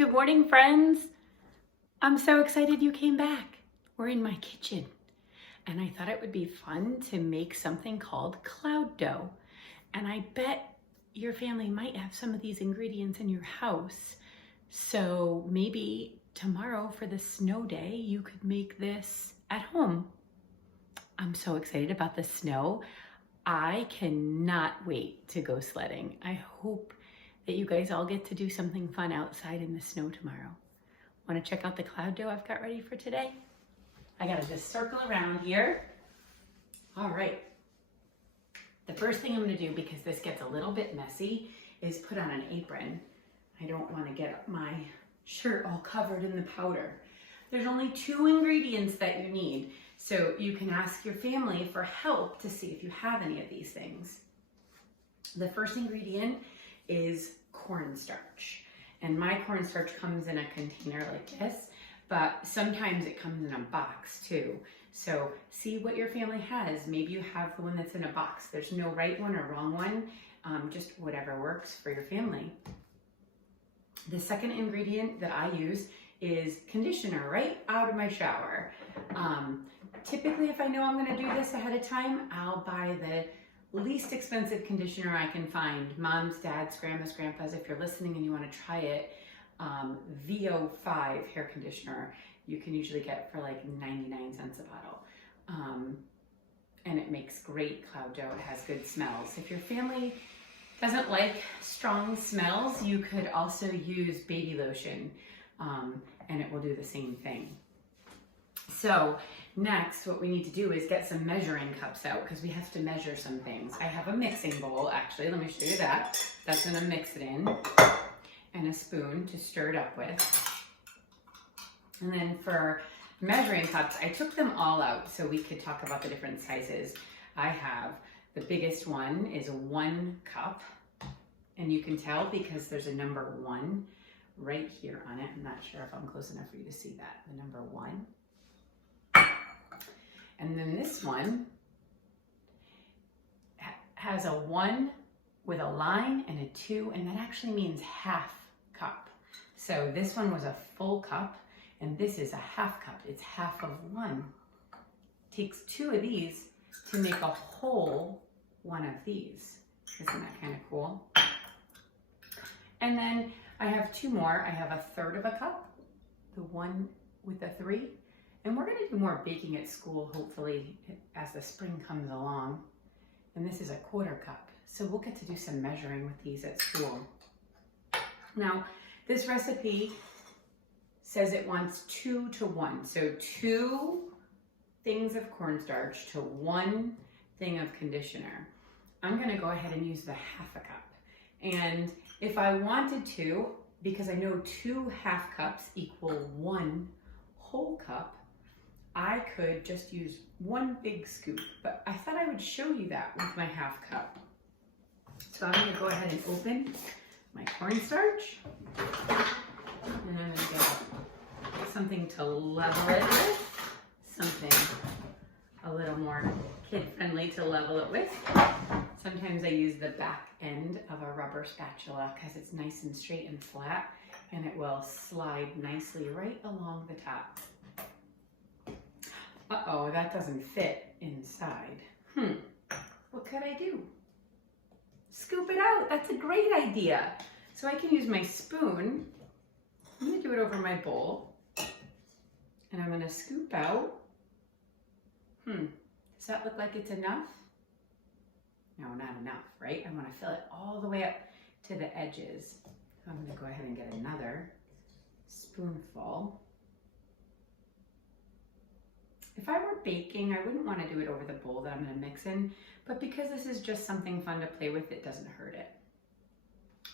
Good morning, friends. I'm so excited you came back. We're in my kitchen, and I thought it would be fun to make something called cloud dough. And I bet your family might have some of these ingredients in your house. So maybe tomorrow for the snow day, you could make this at home. I'm so excited about the snow. I cannot wait to go sledding. I hope that you guys all get to do something fun outside in the snow tomorrow. Want to check out the cloud dough I've got ready for today? I gotta just circle around here. All right. The first thing I'm gonna do, because this gets a little bit messy, is put on an apron. I don't want to get my shirt all covered in the powder. There's only 2 ingredients that you need, so you can ask your family for help to see if you have any of these things. The first ingredient is cornstarch, and my cornstarch comes in a container like this, but sometimes it comes in a box too. So see what your family has. Maybe you have the one that's in a box. There's no right one or wrong one, just whatever works for your family. The second ingredient that I use is conditioner right out of my shower. Typically, if I know I'm gonna do this ahead of time, I'll buy the least expensive conditioner I can find. Moms, dads, grandmas, grandpas, if you're listening and you wanna try it, VO5 hair conditioner, you can usually get for like 99 cents a bottle. And it makes great cloud dough. It has good smells. If your family doesn't like strong smells, you could also use baby lotion, and it will do the same thing. So next, what we need to do is get some measuring cups out, because we have to measure some things. I have a mixing bowl, actually. Let me show you that. That's gonna mix it in, and a spoon to stir it up with. And then for measuring cups, I took them all out so we could talk about the different sizes. I have the biggest one is 1 cup, and you can tell because there's a number 1 right here on it. I'm not sure if I'm close enough for you to see that, the number 1. And then this one has a 1 with a line and a 2, and that actually means half cup. So this one was a full cup, and this is a half cup. It's half of 1. Takes 2 of these to make a whole 1 of these. Isn't that kind of cool? And then I have 2 more. I have a 1/3 of a cup, the 1 with the 3. And we're gonna do more baking at school, hopefully, as the spring comes along. And this is a 1/4 cup. So we'll get to do some measuring with these at school. Now, this recipe says it wants 2 to 1. So 2 things of cornstarch to 1 thing of conditioner. I'm gonna go ahead and use the 1/2 cup. And if I wanted to, because I know 2 half cups equal 1 whole cup, I could just use 1 big scoop, but I thought I would show you that with my 1/2 cup. So I'm gonna go ahead and open my cornstarch, and I'm gonna get something to level it with, something a little more kid-friendly to level it with. Sometimes I use the back end of a rubber spatula because it's nice and straight and flat, and it will slide nicely right along the top. Uh-oh, that doesn't fit inside. What could I do? Scoop it out. That's a great idea. So I can use my spoon. I'm gonna do it over my bowl, and I'm gonna scoop out. Does that look like it's enough? No, not enough, right? I wanna fill it all the way up to the edges. So I'm gonna go ahead and get another spoonful. If I were baking, I wouldn't want to do it over the bowl that I'm going to mix in, but because this is just something fun to play with, it doesn't hurt it.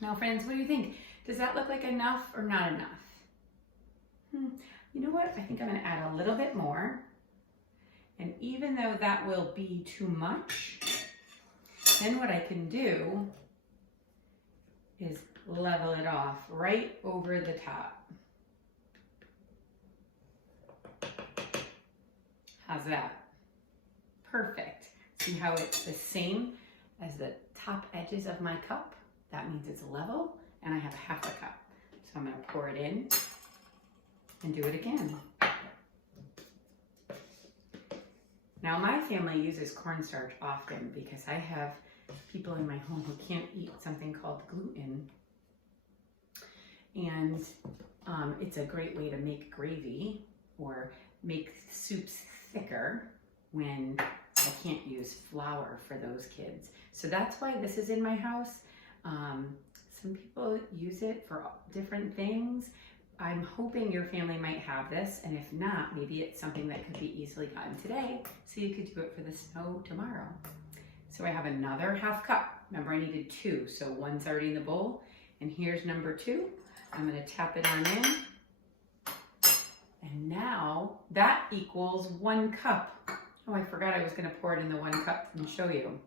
Now, friends, what do you think? Does that look like enough or not enough? You know what? I think I'm going to add a little bit more. And even though that will be too much, then what I can do is level it off right over the top. How's that? Perfect. See how it's the same as the top edges of my cup? That means it's level, and I have 1/2 cup. So I'm going to pour it in and do it again. Now my family uses cornstarch often because I have people in my home who can't eat something called gluten. And it's a great way to make gravy or make soups thicker when I can't use flour for those kids. So that's why this is in my house. Some people use it for different things. I'm hoping your family might have this, and if not, maybe it's something that could be easily gotten today, so you could do it for the snow tomorrow. So I have another half cup. Remember, I needed 2, so one's already in the bowl, and here's number 2. I'm gonna tap it on in, and now that equals 1 cup. Oh, I forgot I was gonna pour it in the 1 cup and show you.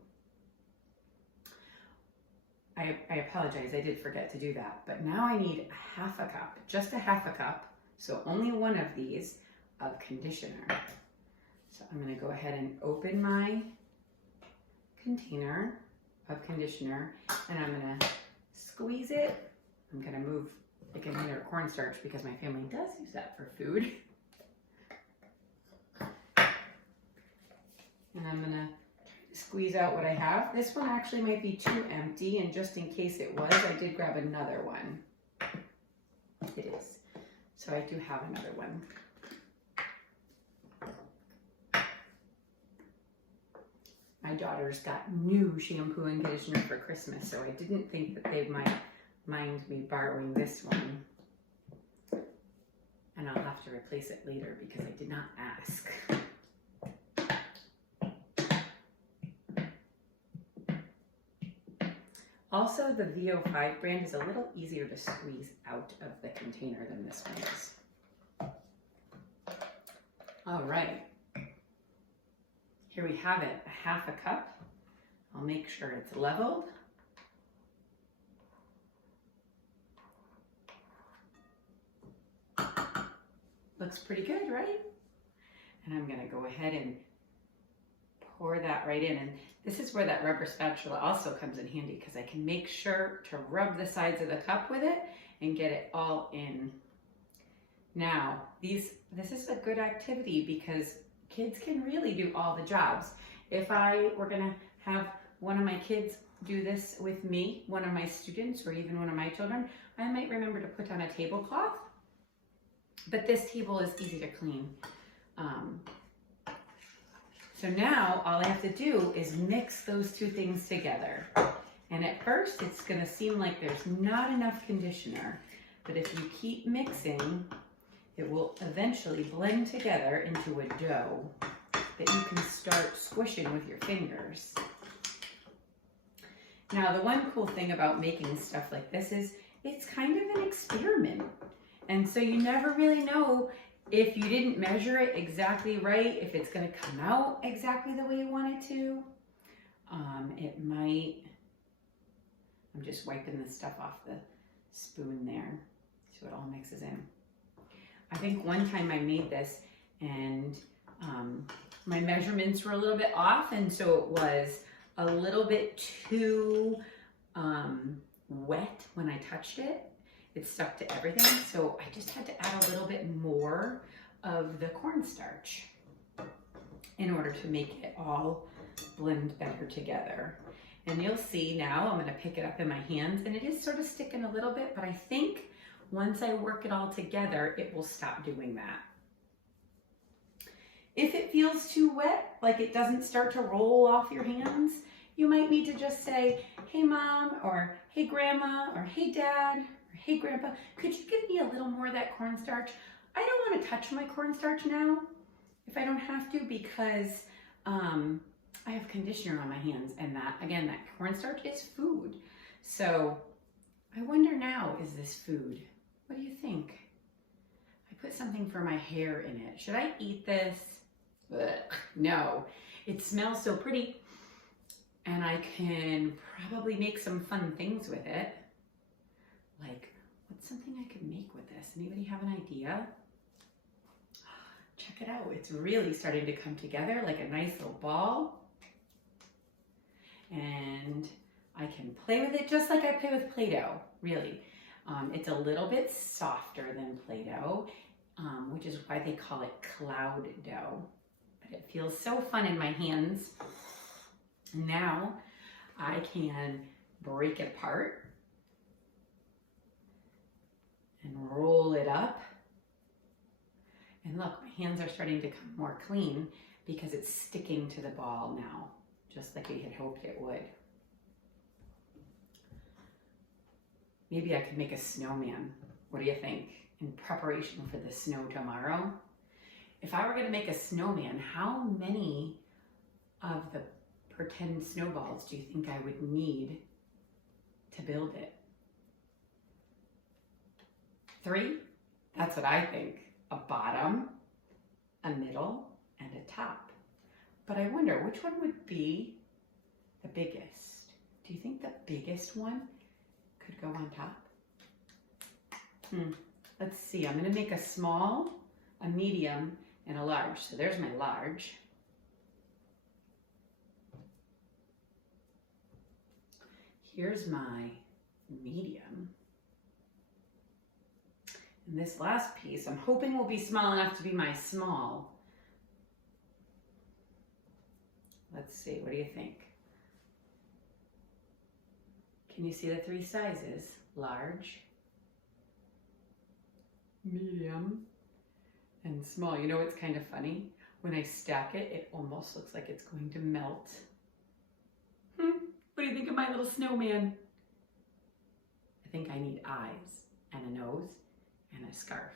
I apologize, I did forget to do that. But now I need a half a cup, just a half a cup, so only one of these, of conditioner. So I'm gonna go ahead and open my container of conditioner, and I'm gonna squeeze it. I'm gonna move the container of cornstarch because my family does use that for food. And I'm gonna squeeze out what I have. This one actually might be too empty, and just in case it was, I did grab another one. It is. So I do have another one. My daughters got new shampoo and conditioner for Christmas, so I didn't think that they might mind me borrowing this one. And I'll have to replace it later because I did not ask. Also, the VO5 brand is a little easier to squeeze out of the container than this one is. All right, here we have it, a half a cup. I'll make sure it's leveled. Looks pretty good, right? And I'm gonna go ahead and pour that right in. And this is where that rubber spatula also comes in handy because I can make sure to rub the sides of the cup with it and get it all in. Now, this is a good activity because kids can really do all the jobs. If I were gonna have one of my kids do this with me, one of my students, or even one of my children, I might remember to put on a tablecloth, but this table is easy to clean. So now all I have to do is mix those two things together. And at first it's gonna seem like there's not enough conditioner, but if you keep mixing, it will eventually blend together into a dough that you can start squishing with your fingers. Now, the one cool thing about making stuff like this is it's kind of an experiment. And so you never really know if you didn't measure it exactly right, if it's gonna come out exactly the way you want it to. It might, I'm just wiping the stuff off the spoon there so it all mixes in. I think one time I made this and my measurements were a little bit off, and so it was a little bit too wet when I touched it. It stuck to everything, so I just had to add a little bit more of the cornstarch in order to make it all blend better together. And you'll see now, I'm gonna pick it up in my hands, and it is sort of sticking a little bit, but I think once I work it all together, it will stop doing that. If it feels too wet, like it doesn't start to roll off your hands, you might need to just say, hey mom, or hey grandma, or hey dad, or hey grandpa, could you give me a little more of that cornstarch? I don't want to touch my cornstarch now if I don't have to, because I have conditioner on my hands, and that, again, that cornstarch is food. So I wonder now, is this food? What do you think? I put something for my hair in it. Should I eat this? Ugh, no, it smells so pretty, and I can probably make some fun things with it. Like, what's something I could make with this? Anybody have an idea? Check it out. It's really starting to come together like a nice little ball. And I can play with it just like I play with Play-Doh, really. It's a little bit softer than Play-Doh, which is why they call it cloud dough. But it feels so fun in my hands. Now I can break it apart and roll it up. And look, my hands are starting to come more clean because it's sticking to the ball now, just like we had hoped it would. Maybe I could make a snowman. What do you think? In preparation for the snow tomorrow. If I were going to make a snowman, how many of the pretend snowballs do you think I would need to build it? 3? That's what I think. A bottom, a middle, and a top. But I wonder which one would be the biggest? Do you think the biggest one could go on top? Let's see. I'm going to make a small, a medium, and a large. So there's my large. Here's my medium. And this last piece, I'm hoping will be small enough to be my small. Let's see, what do you think? Can you see the 3 sizes? Large, medium, and small. You know what's kind of funny? When I stack it, it almost looks like it's going to melt. What do you think of my little snowman? I think I need eyes and a nose and a scarf.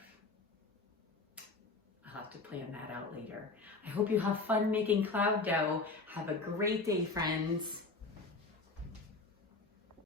I'll have to plan that out later. I hope you have fun making cloud dough. Have a great day, friends.